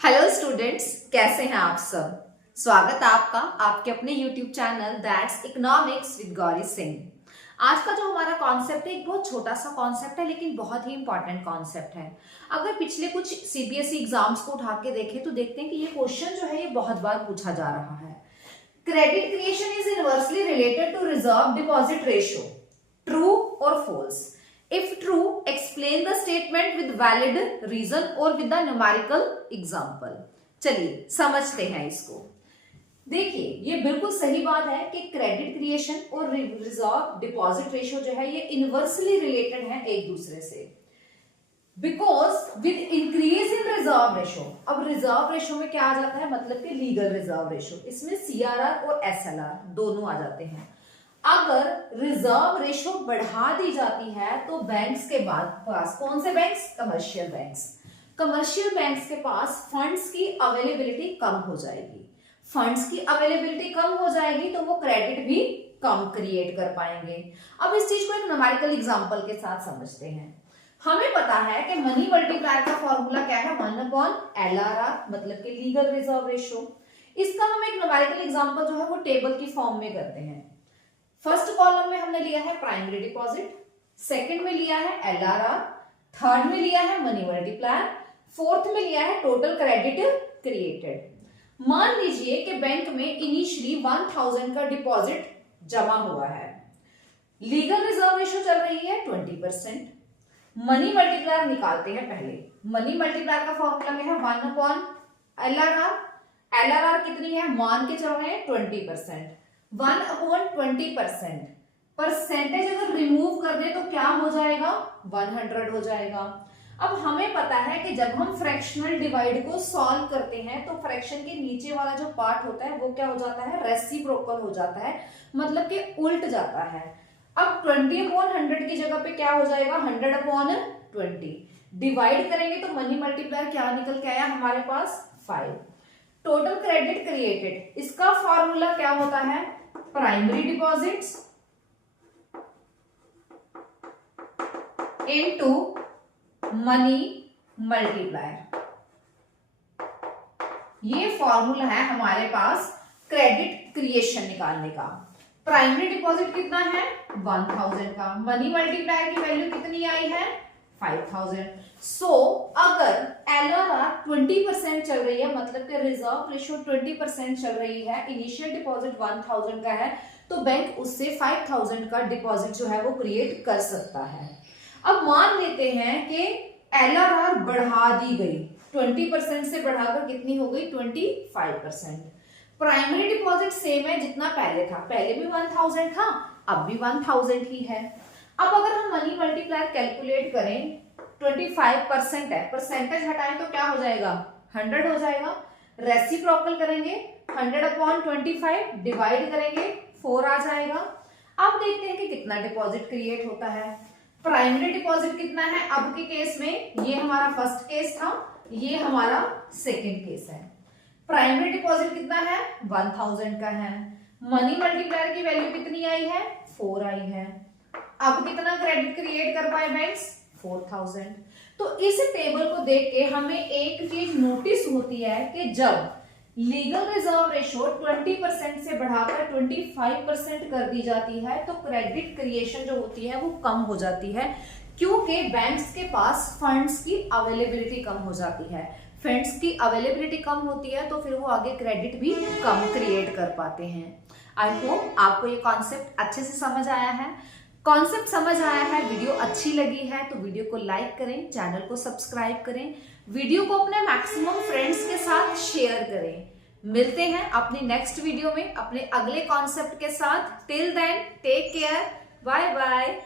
Hello students, कैसे हैं आप सब। स्वागत है आपका आपके अपने YouTube channel that's economics with Gauri Singh. आज का जो हमारा कॉन्सेप्ट है एक बहुत छोटा सा कॉन्सेप्ट है लेकिन बहुत ही इंपॉर्टेंट कॉन्सेप्ट है। अगर पिछले कुछ सीबीएसई एग्जाम्स को उठा के देखें तो देखते हैं कि ये क्वेश्चन जो है ये बहुत बार पूछा जा रहा है। Credit creation is inversely related to reserve deposit ratio, true और false? If true, explain the statement with valid reason or with the numerical example। चलिए समझते हैं इसको। देखिए ये बिल्कुल सही बात है कि क्रेडिट क्रिएशन और रिजर्व डिपॉजिट रेशियो जो है ये इनवर्सली रिलेटेड है एक दूसरे से। Because with increase in reserve ratio, अब रिजर्व रेशियो में क्या आ जाता है, मतलब कि लीगल रिजर्व रेशियो, इसमें सीआरआर और एसएलआर दोनों आ जाते हैं। अगर रिजर्व रेशियो बढ़ा दी जाती है तो बैंक्स के पास कौन से बैंक्स, कमर्शियल बैंक्स के पास फंड्स की अवेलेबिलिटी कम हो जाएगी। फंड्स की अवेलेबिलिटी कम हो जाएगी तो वो क्रेडिट भी कम क्रिएट कर पाएंगे। अब इस चीज को एक न्यूमेरिकल एग्जांपल के साथ समझते हैं। हमें पता है कि मनी मल्टीप्लायर का फॉर्मूला क्या है, 1/LRR, मतलब कि लीगल रिजर्व रेशियो। इसका हम एक न्यूमेरिकल एग्जांपल जो है वो टेबल की फॉर्म में करते हैं। फर्स्ट कॉलम में हमने लिया है प्राइमरी डिपॉजिट, सेकंड में लिया है एलआरआर, थर्ड में लिया है मनी मल्टीप्लायर, फोर्थ में लिया है टोटल क्रेडिट क्रिएटेड। मान लीजिए कि बैंक में इनिशियली 1000 का डिपॉजिट जमा हुआ है, लीगल रिजर्व रेशियो चल रही है 20%। मनी मल्टीप्लायर निकालते हैं पहले। मनी मल्टीप्लायर का फॉर्मूला क्या है, 1/LRR। एलआरआर कितनी है, मान के चल रहे हैं 20%। 1/20%, परसेंटेज अगर रिमूव कर दे तो क्या हो जाएगा, 100 हो जाएगा। अब हमें पता है कि जब हम फ्रैक्शनल डिवाइड को सॉल्व करते हैं तो फ्रैक्शन के नीचे वाला जो पार्ट होता है वो क्या हो जाता है, रेसिप्रोकल हो जाता है, मतलब कि उल्ट जाता है। अब 20/100 की जगह पे क्या हो जाएगा, 100/20। डिवाइड करेंगे तो मनी मल्टीप्लायर क्या निकल के आया हमारे पास, 5। टोटल क्रेडिट क्रिएटेड, इसका फॉर्मूला क्या होता है, primary deposits into money multiplier. ये फॉर्मूला है हमारे पास क्रेडिट क्रिएशन निकालने का। प्राइमरी डिपॉजिट कितना है, 1000 का, मनी मल्टीप्लायर की वैल्यू कितनी आई है, 5000। सो अगर एलआरआर 20% चल रही है, मतलब कि रिजर्व रेशियो 20% चल रही है, इनिशियल डिपॉजिट 1000 का है, तो बैंक उससे 5000 का डिपॉजिट जो है वो क्रिएट कर सकता है। अब मान लेते हैं कि एलआरआर बढ़ा दी गई, 20% से बढ़ाकर कितनी हो गई, 25%। प्राइमरी डिपॉजिट सेम है जितना पहले था, पहले भी 1000 था, अब भी 1000 ही है। अब अगर हम मनी मल्टीप्लायर कैलकुलेट करें, 25% है, परसेंटेज हटाएं तो क्या हो जाएगा, 100 हो जाएगा। रेसिप्रोकल करेंगे, 100/25, डिवाइड करेंगे 4 आ जाएगा। अब देखते हैं कि कितना डिपॉजिट क्रिएट होता है। प्राइमरी डिपॉजिट कितना है, अब के केस में ये हमारा फर्स्ट केस था, ये हमारा सेकेंड केस है। प्राइमरी डिपॉजिट कितना है, 1000 का है। मनी मल्टीप्लायर की वैल्यू कितनी आई है, 4 आई है। अब कितना क्रेडिट क्रिएट कर पाए बैंक्स, 4000। तो इस टेबल को देख के हमें एक चीज नोटिस होती है कि जब लीगल रिजर्व रेशियो 20% से बढ़ाकर 25% कर दी जाती है तो क्रेडिट क्रिएशन जो होती है वो कम हो जाती है, क्योंकि बैंक्स के पास फंड्स की अवेलेबिलिटी कम हो जाती है। फंड्स की अवेलेबिलिटी कम होती है तो फिर वो आगे क्रेडिट भी कम क्रिएट कर पाते हैं। आई होप आपको ये कॉन्सेप्ट अच्छे से समझ आया है। कॉन्सेप्ट समझ आया है, वीडियो अच्छी लगी है तो वीडियो को लाइक करें, चैनल को सब्सक्राइब करें, वीडियो को अपने मैक्सिमम फ्रेंड्स के साथ शेयर करें। मिलते हैं अपनी नेक्स्ट वीडियो में अपने अगले कॉन्सेप्ट के साथ। Till then take care, bye bye.